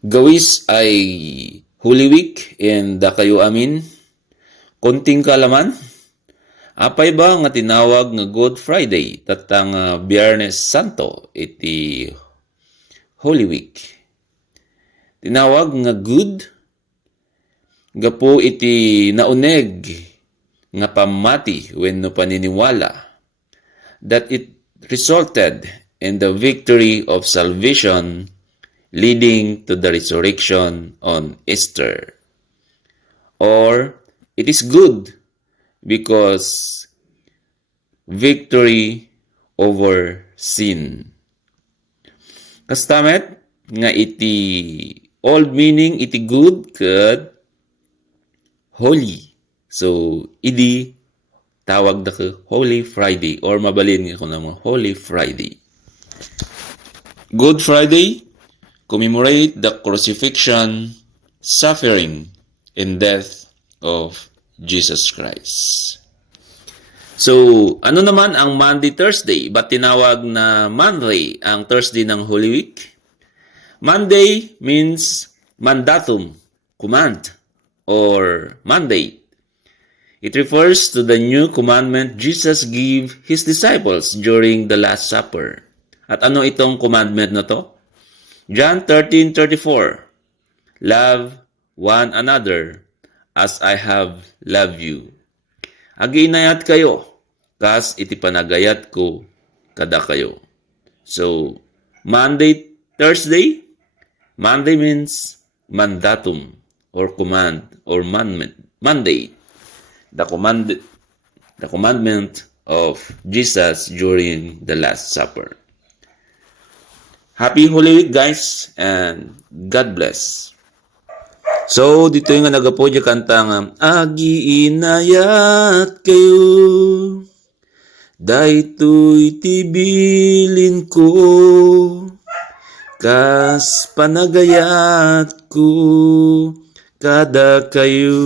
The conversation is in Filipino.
Gawis ay Holy Week and kayo amin. Konting kalaman. Apay ba nga tinawag nga Good Friday tatang Biyernes Santo iti Holy Week. Tinawag nga good gapo iti nauneg nga pamati wenno paniniwala that it resulted in the victory of salvation leading to the resurrection on Easter. Or it is good because victory over sin. Kastamet nga iti old meaning iti good ket holy. So idi tawag da ka Holy Friday or mabalin nga kuno mo Holy Friday. Good Friday commemorate the crucifixion, suffering, and death of Jesus Christ. So, ano naman ang Monday, Thursday? Ba't tinawag na Monday ang Thursday ng Holy Week? Monday means mandatum, command, or mandate. It refers to the new commandment Jesus gave His disciples during the Last Supper. At ano itong commandment na to? John 13:34, love one another as I have loved you. Aginayat kayo, kas iti panagayat ko kada kayo. So, Monday, Thursday, Monday means mandatum or command or mandate. The commandment of Jesus during the Last Supper. Happy Holy Week, guys, and God bless. So, dito yung nagapo dyan kantang agi inayat kayo, daytoy tibilin ko, kas panagayat ko kada kayo.